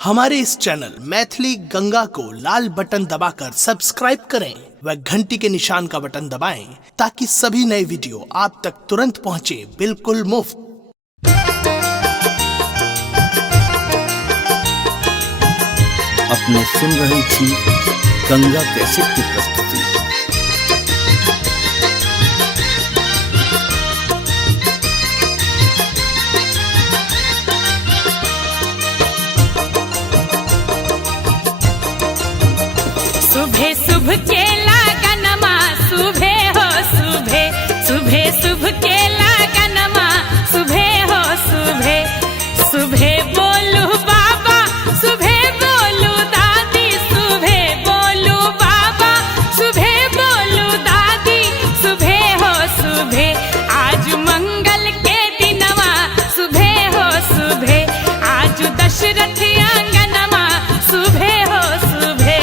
हमारे इस चैनल मैथिली गंगा को लाल बटन दबाकर सब्सक्राइब करें व घंटी के निशान का बटन दबाएं ताकि सभी नए वीडियो आप तक तुरंत पहुंचे बिल्कुल मुफ्त। अपने सुन रही थी गंगा कैसेट की प्रस्तुति। सुबह शुभ के लगनमा सुबह हो सुबह, सुबह शुभ के लगनमा सुबह हो सुबह, सुबह बोलू बाबा सुबह बोलू दादी, सुबह बोलू बाबा सुबह बोलू दादी, सुबह हो सुबह आज मंगल के दिनवा, सुबह हो सुबह आज दशरथ आंगनमा, सुबह हो सुबह।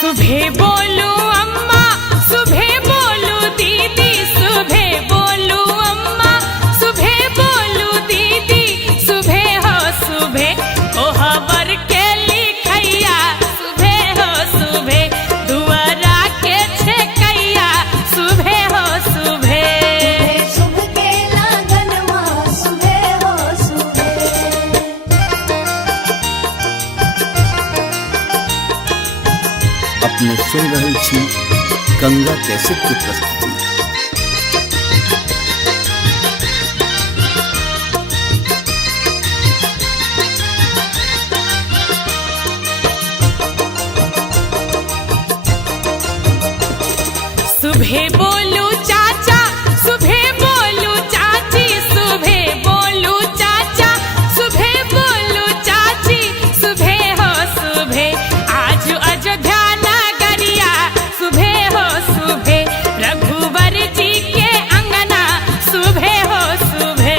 सुबह बोलू अम्मा सुबह बोलू दीदी, सुबह बोलू अम्मा सुबह बोलू दीदी, सुबह हो सुबह ओहबर के लिखैया, सुबह हो सुबह दुआरा के छेकैया, सुबह हो सुबह। शुभ के लगनमा सुबह हो सुबह। अपने सुन रही थी गंगा कैसेट की प्रस्तुति। सुबह बोलू चाचा सुबह बोलू चाची, सुबह बोलू चाचा सुबह बोलू चाची, सुबह हो सुबह आज अयोध्या नगरिया, सुबह हो सुबह रघुवर जी के अंगना, सुबह हो सुबह।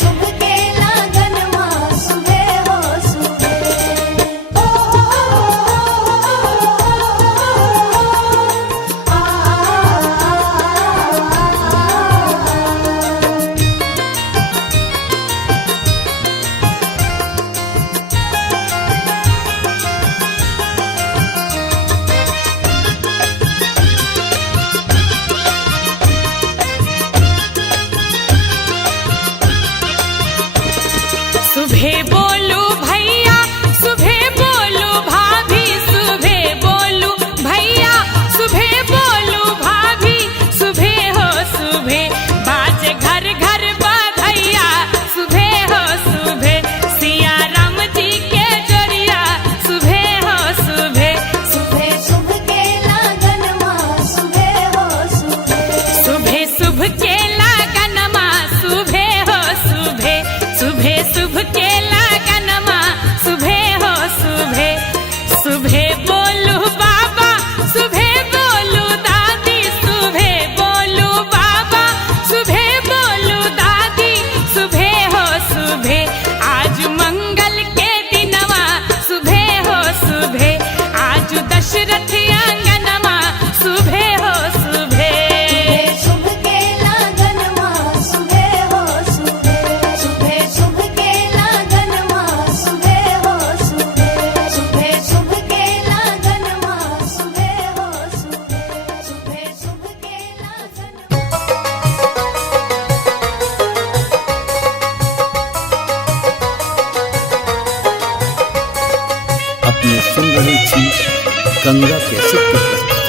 शुभ के लगनमा सुबह हो सुबह बोलू भैया सुबह बोलू भाभी, सुबह बोलू भैया सुबह बोलू भाभी, सुबह हो सुबह बाजे घर घर बधैया, सुबह हो सुबह सिया राम जी के जोड़िया, सुबह हो सुबह। सुबह शुभ के लगनमा सुबह हो सुबह। सुबह शुभ के लगनमा सुबह हो सुबह, सुबह शुभ के लगनमा सुबह हो सुबह, सुबह बोलू बाबा सुबह बोलू दादी, सुबह बोलू बाबा सुबह बोलू दादी, सुबह हो सुबह आज मंगल के दिनवा, सुबह हो सुबह आज दशरथ आंगनमा, सुबह हो सुबह। शुभ के लगनमा सुबह हो सुबह। सुबह शुभ के लगनमा सुबह हो सुबह। सुबह शुभ के लगनमा सुबह हो सुबह। सुबह शुभ के लगनमा। अपने सुन रही थी गंगा कैसेट की प्रस्तुति।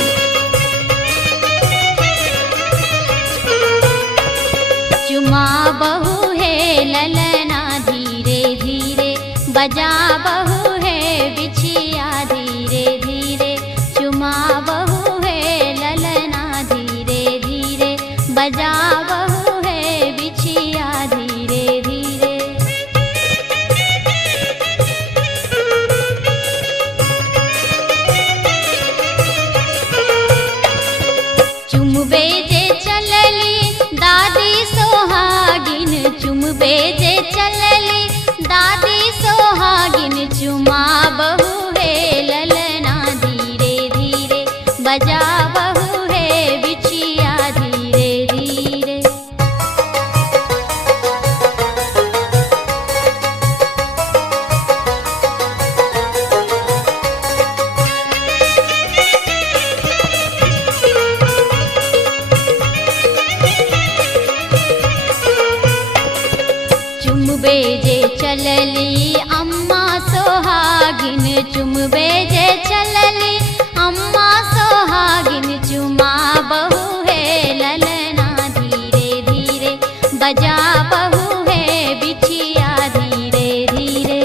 चुमा बहू है ललना धीरे धीरे, बजा बहू है बिछिया धीरे धीरे, चुमा बहू है ललना धीरे धीरे, बजा बहू है बिछिया धीरे धीरे। चुमबे जे चलली दादी सोहागिन चुमा बहू है ललना धीरे धीरे बजा बहू है बिछिया धीरे धीरे। चुमबे जे चलली अम्मा सोहागिन चुमबे जे चलली अम्मा सोहागिन चुमा बहू है ललना धीरे धीरे बजा बहू है बिछिया धीरे धीरे।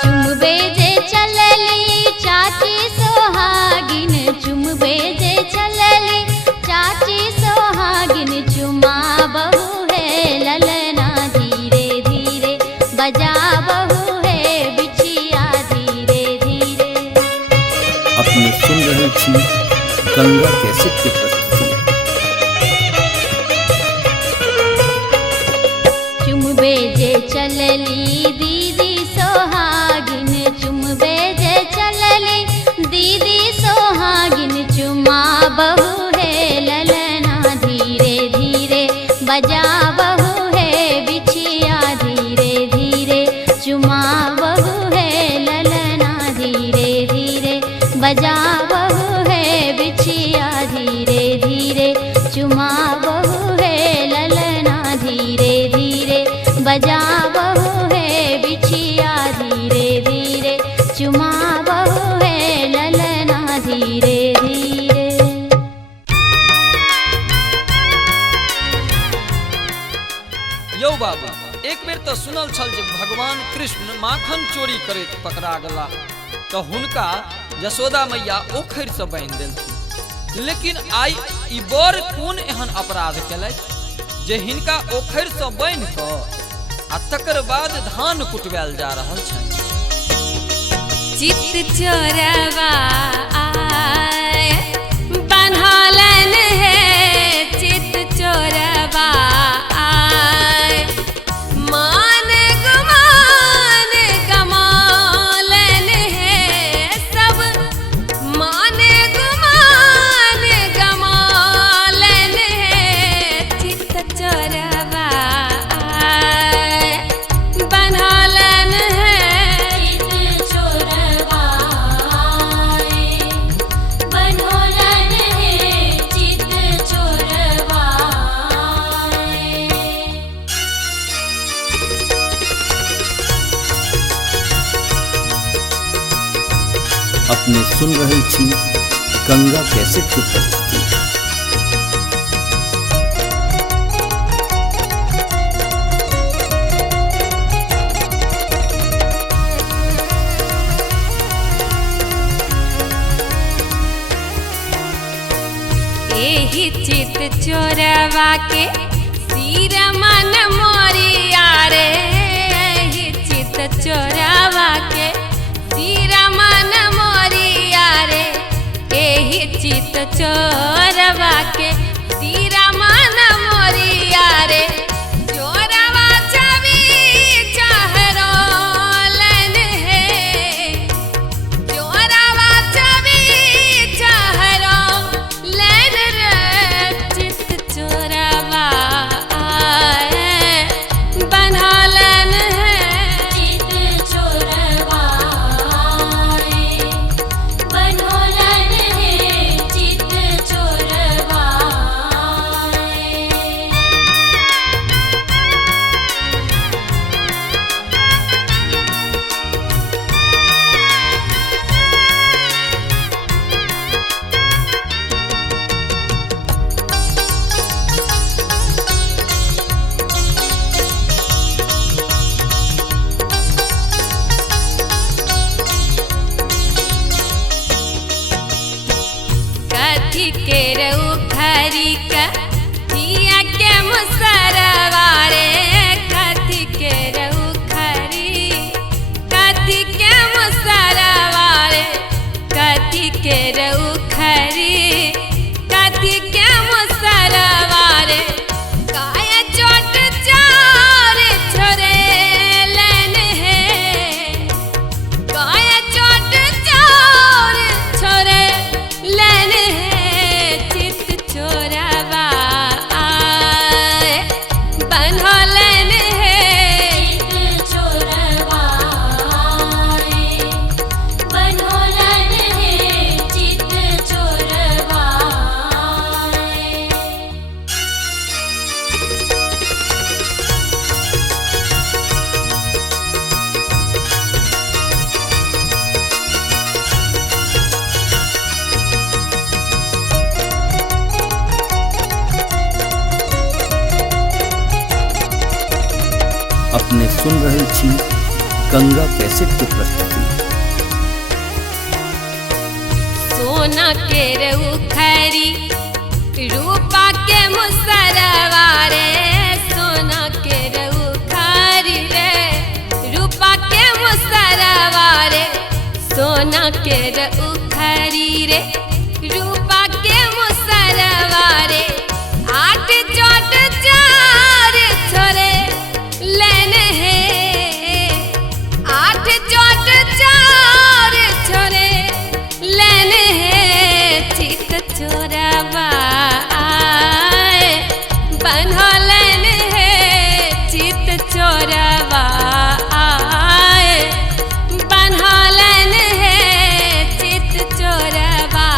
चुमबे जे चलली चाची सोहागिन चुमबे जे चलली चाची सोहागिन चुमा बहू है ललना धीरे धीरे बजा बहू है बिछिया धीरे धीरे। अपने सुन रहे छी गंगा कैसेट की प्रस्तुति। चुमबे जे चलली दीदी सोहागिन चुमबे जे चलली दीदी सोहागिन चुमा बहू है ललना धीरे धीरे बजा बहू है बिछिया धीरे धीरे चुमा बहू है ललना धीरे धीरे बजा बहू है बिछिया धीरे धीरे चुमा बहू है ललना धीरे धीरे बजा बहू है बिछिया धीरे धीरे चुमा बहू है ललना धीरे धीरे। यौ बाबू एक बेर तो सुनल छल जे भगवान कृष्ण माखन चोरी करैत पकड़ा गेला तो हुनका यशोदा मैया ओखरि से बांधि देलखिन। लेकिन आई ई बर कोन एहन अपराध केलथि जे हिनका ओखरि से बांधि कऽ आ तकर बाद धान कुटबायल जा रहल छनि। चित चोरवा आय बन्हलन है चित चोरवा आय मान गुमान गमालन है सब मान गुमान गमालन है चित चोरवा बन्हलन है चित चोरवा बन्हलन है चित चोरवा। अपने सुन रहे छी गंगा कैसेट की प्रस्तुति। एही चित चोरवा के सिर मन मोरिया रे एही चित चोरवा के सिर मन मोरिया रे एही चित चोरवा के सिर मन मोरिया रे चोरवा छवि चहरोलन है चोरवा छवि चहरोलन रे चित चोरवा आए बन्हलन है चित चोरवा आए बन्हलन है चित चोरवा। अपने सुन रहल छी गंगा कैसेट के प्रस्तुति। सोना के उखरी रूपा के मुसरवा रे, सोना के उखरी रे रूपा के मुसरवा रे, सोना के उखरी रे रूपा के मुसरवा रे। आठ चोट चार छोरे लेने हैं, आठ चोट चार छोरे लेने हैं। चित चोरवा बन्हा लेने हैं, चित चोरवा बन्हा लेने हैं, चित चोरवा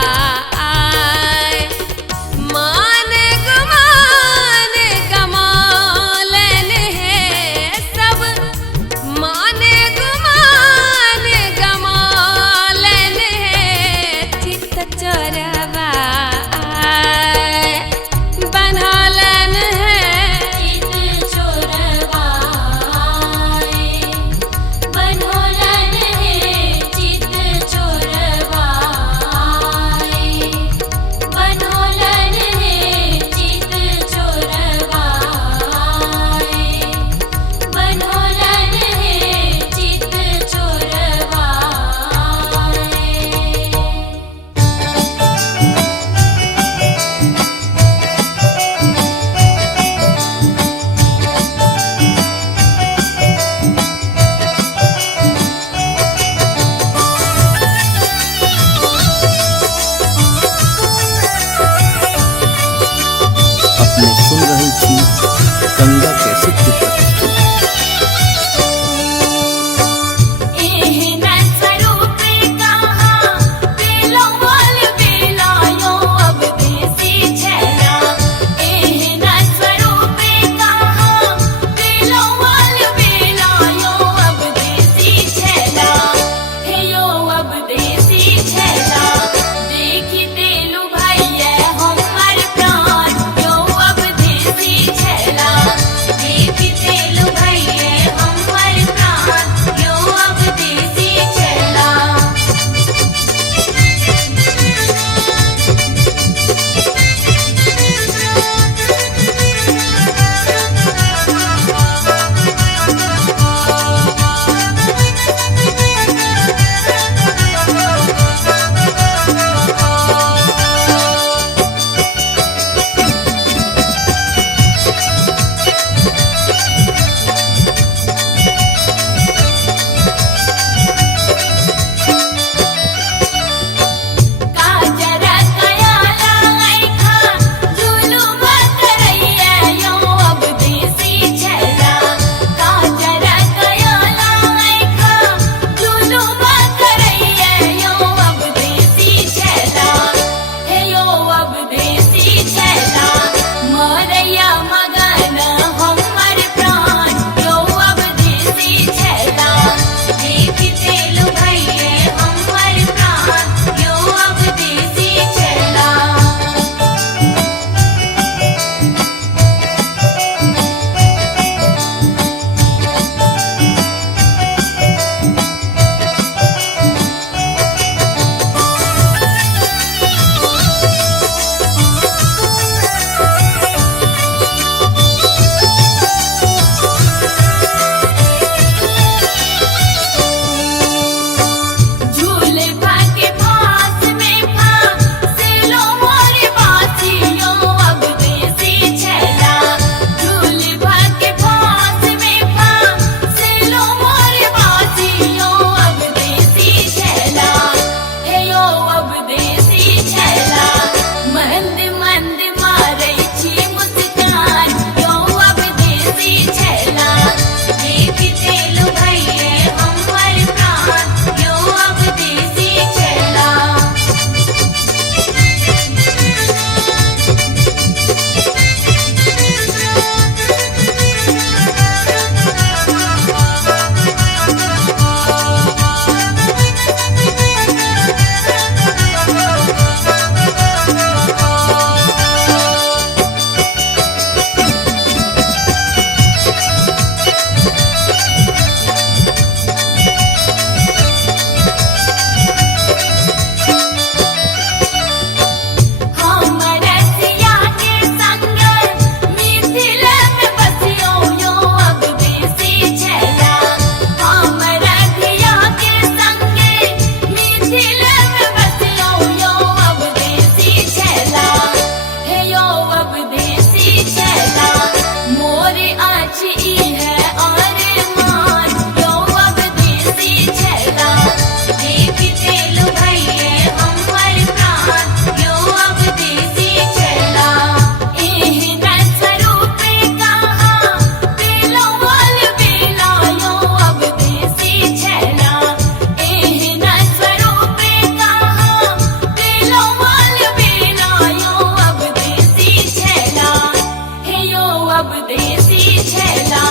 अब देसी छैला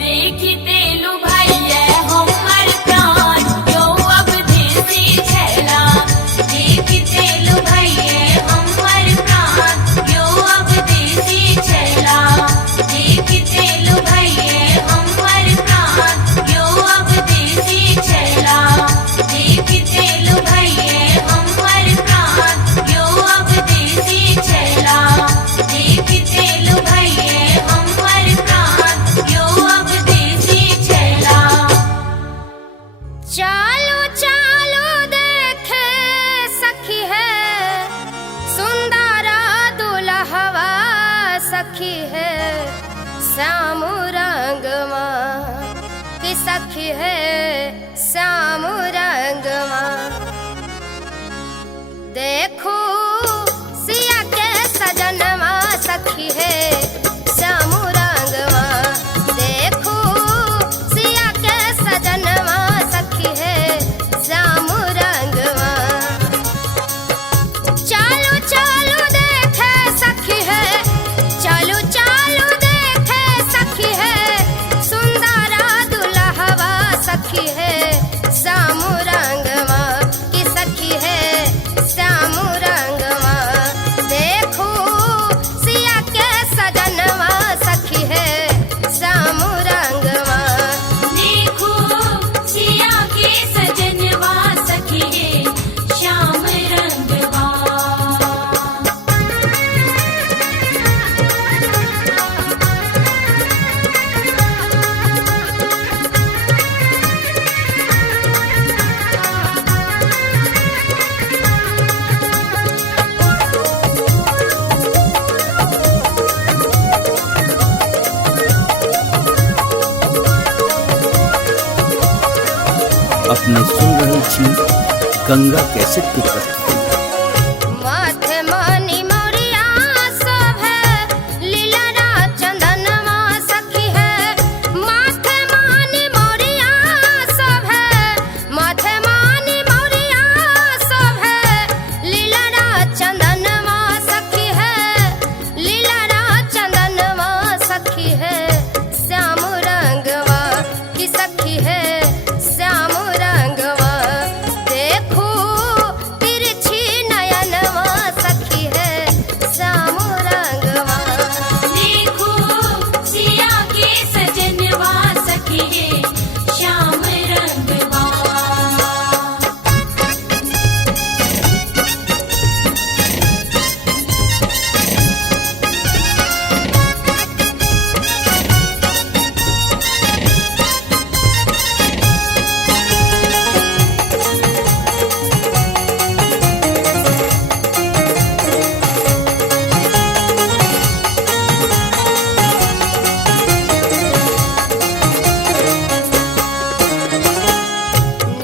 देखी तेलु भैया हमर प्राण यो अब देसी छैला देखी तेलु भैया हमर प्राण यो अब देसी छैला देखी तेलु भैया हमर प्राण यो अब देसी छैला देखी तेलु भैया हमर प्राण यो अब देसी छैला देखी तेलु भैया हमर प्राण यो अब देसी छैला। चालो चालो देखे सखी है सुंदरा दुल्हवा सखी है श्याम रंगवा की सखी है श्याम रंगवा देखो सिया के सजनवा सखी है श्याम रंगवा देखो सिया के सजनवा सखी है श्याम रंगवा चालो चालो देखे सखी है चालो चालो देखे सखी है सुंदरा दुल्हवा सखी है श्याम रंगवा की सखी है श्याम रंगवा देखो सिया के सजनवा सखी है श्याम रंगवा देखो सिया के सजनवा सखी है श्याम रंगवा। अपने सुन रहल छी गंगा कैसेट की प्रस्तुति। माथे मणि मोरिया शोभे लीलरा चंदनवा सखी है माथे मणि मोरिया शोभे माथे मणि मोरिया शोभे लीलरा चंदनवा सखी है लीलरा चंदनवा सखी है श्याम रंगवा की सखी है श्याम रंगवा देखो तिरछी नयनवा सखी है श्याम रंगवा देखो सिया के सजनवा सखी है श्याम रंगवा।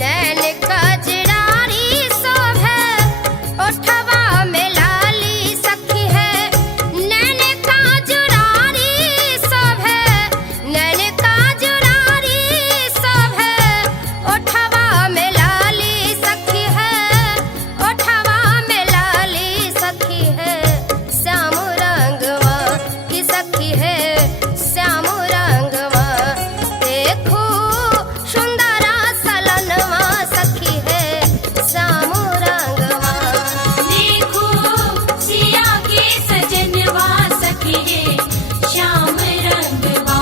नैन कजरारी शोभे ओठवा में लाली सखी है नैन कजरारी शोभे नैन कजरारी शोभे ओठवा में लाली सखी है ओठवा में लाली सखी है श्याम रंगवा की सखी है श्याम रंगवा देखो सुंदरा सलनवा सखी है श्याम रंगवा देखो सिया के सजनवा सखी है श्याम रंगवा।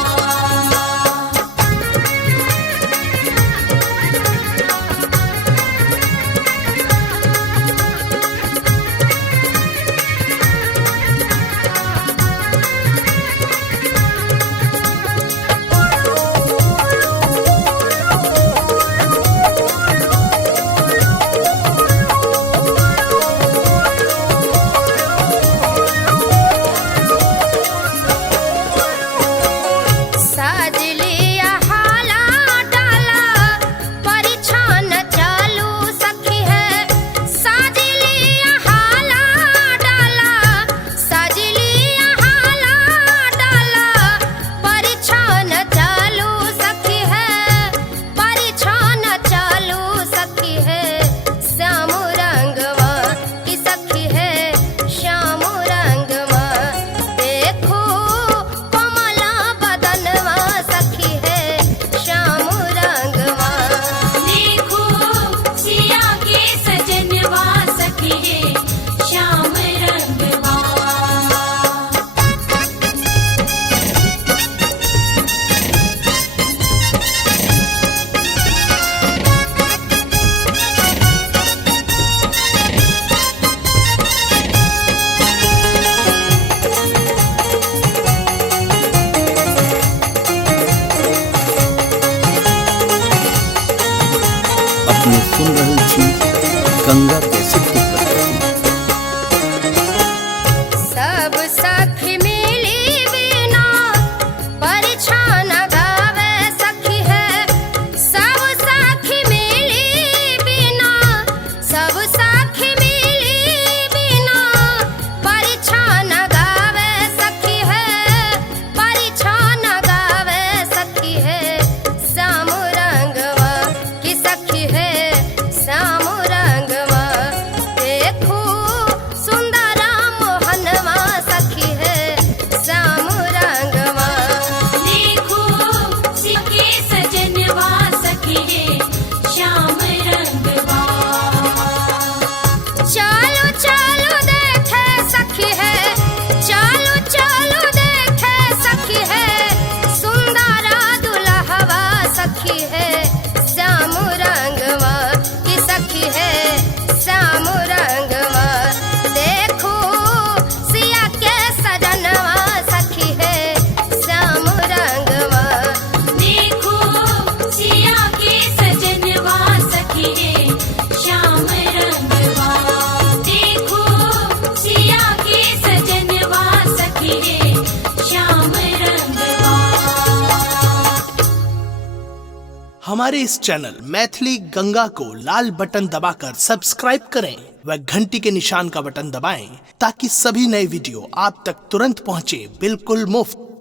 हमारे इस चैनल मैथिली गंगा को लाल बटन दबाकर सब्सक्राइब करें व घंटी के निशान का बटन दबाएं ताकि सभी नए वीडियो आप तक तुरंत पहुंचे बिल्कुल मुफ्त।